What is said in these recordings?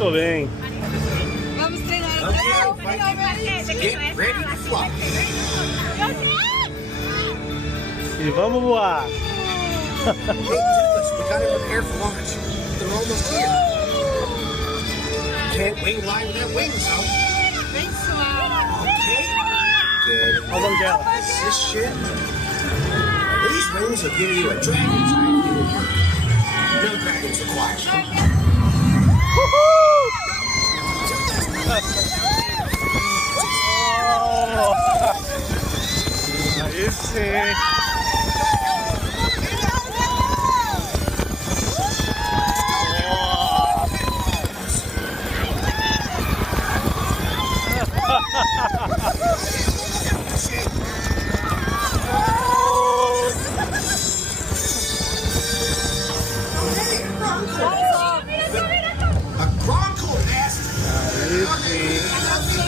Muito bem. Vamos treinar. Get ready to fly. E vamos voar. Hey, Toothless, we gotta prepare for launch. They're almost here. Can't wing lie without wings, though. Okay. Good. Ó, Banguela. This shit. These wings will give you a dragon's eye view of Earth. No dragons required. Aí sim. A bronco nest. Aí sim.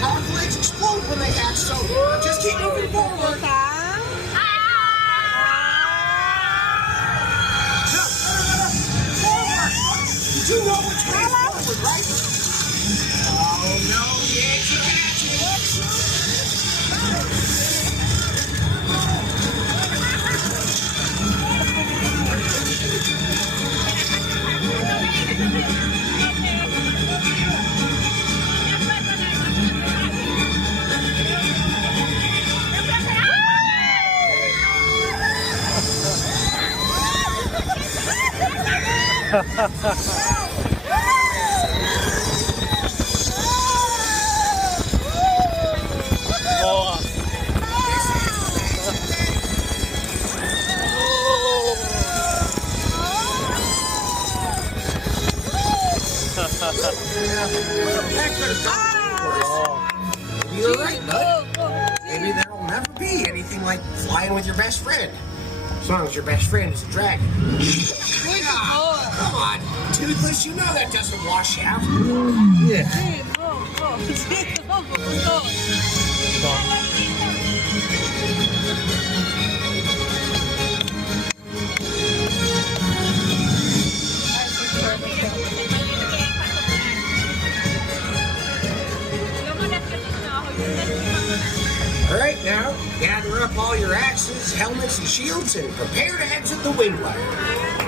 Bronco eggs explode when they hatch, so just keep moving forward. You do know which way is forward, right? Oh no, the eggs are hatching. Nossa. That could have gone worse. You're right, bud. Maybe there'll never be anything like flying with your best friend. As long as your best friend is a dragon. Come on, Toothless, you know that doesn't wash out. Yeah. All right, now, gather up all your axes, helmets, and shields and prepare to exit the wind wire.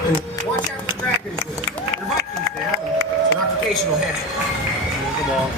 And watch out for dragons. They're Vikings now, and it's an occupational hazard. Muito bom.